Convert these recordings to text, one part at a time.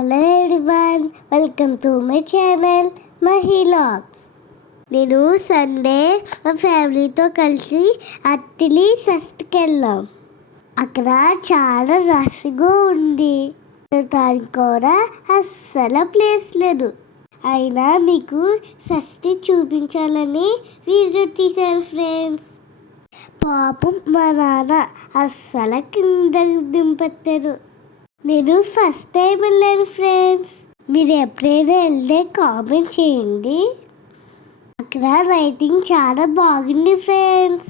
Hello everyone welcome to my channel మహిలాక్స్ నేను Sunday మా ఫ్యామిలీతో కలిసి అత్తిలి సస్తికి వెళ్ళాం అక్కడ చాలా రష్గా ఉంది. దానికి కూడా అస్సలు ప్లేస్ లేదు. అయినా మీకు సస్తి చూపించాలని వీడియో తీశాను ఫ్రెండ్స్ పాపం మా నాన్న అస్సలు కింద దింపెత్తారు. నేను ఫస్ట్ టైం వెళ్ళాను ఫ్రెండ్స్. మీరు ఎప్పుడైనా వెళ్తే కామెంట్ చేయండి. అక్కడ రైటింగ్ చాలా బాగుంది ఫ్రెండ్స్.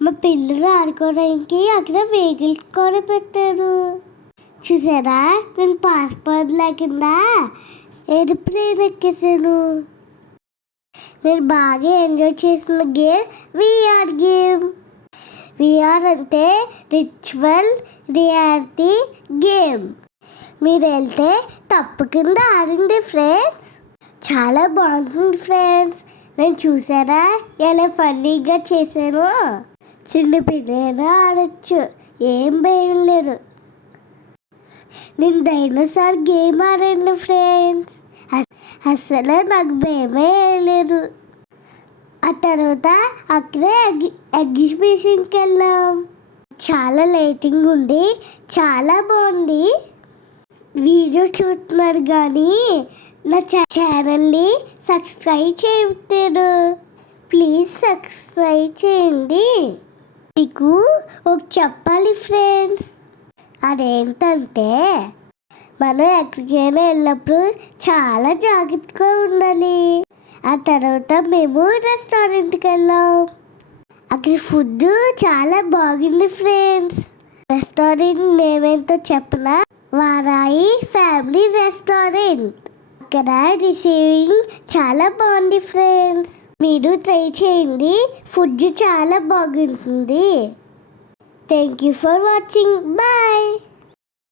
మా పిల్లలు ఆడుకోవడానికి అక్కడ వెహికల్స్ కూడా పెట్టారు. చూసారా? నేను పాస్పోర్ట్ లేకుండా ఎయిర్ప్లేన్ ఎక్కేసాను. నేను బాగా ఎంజాయ్ చేసిన గేమ్ విఆర్ గేమ్ విఆర్ అంటే రిచువల్ రియాలిటీ గేమ్ మీరు వెళ్తే తప్పకుండా ఆడండి ఫ్రెండ్స్ చాలా బాగుంటుంది ఫ్రెండ్స్ నేను చూసారా? ఎలా ఫన్నీగా చేశాను? చిన్న పిల్లైనా ఆడచ్చు. ఏం భయం లేదు. నేను డైనోసార్ గేమ్ ఆడండి ఫ్రెండ్స్ అస్సలే నాకు భయమే లేదు. ఆ తర్వాత అక్కడే ఎగ్జిబిషన్కి వెళ్ళాం చాలా లైటింగ్ ఉంది. చాలా బాగుంది. వీడియో చూస్తున్నారు కానీ నా ఛా- ఛానల్ని సబ్స్క్రైబ్ చేయలేదు ప్లీజ్ సబ్స్క్రైబ్ చేయండి. మీకు ఒక చెప్పాలి ఫ్రెండ్స్. అదేంటంటే మనం ఎక్కడికైనా వెళ్ళినప్పుడు చాలా జాగ్రత్తగా ఉండాలి. ఆ తర్వాత మేము రెస్టారెంట్కి వెళ్ళాం. అక్కడ ఫుడ్ చాలా బాగుంది ఫ్రెండ్స్. రెస్టారెంట్ నేమేంతో చెప్పనా? వారాయి ఫ్యామిలీ రెస్టారెంట్. అక్కడ రిసీవింగ్ చాలా బాగుంది ఫ్రెండ్స్. మీరు ట్రై చేయండి. ఫుడ్ చాలా బాగుంటుంది. Thank you for watching. Bye.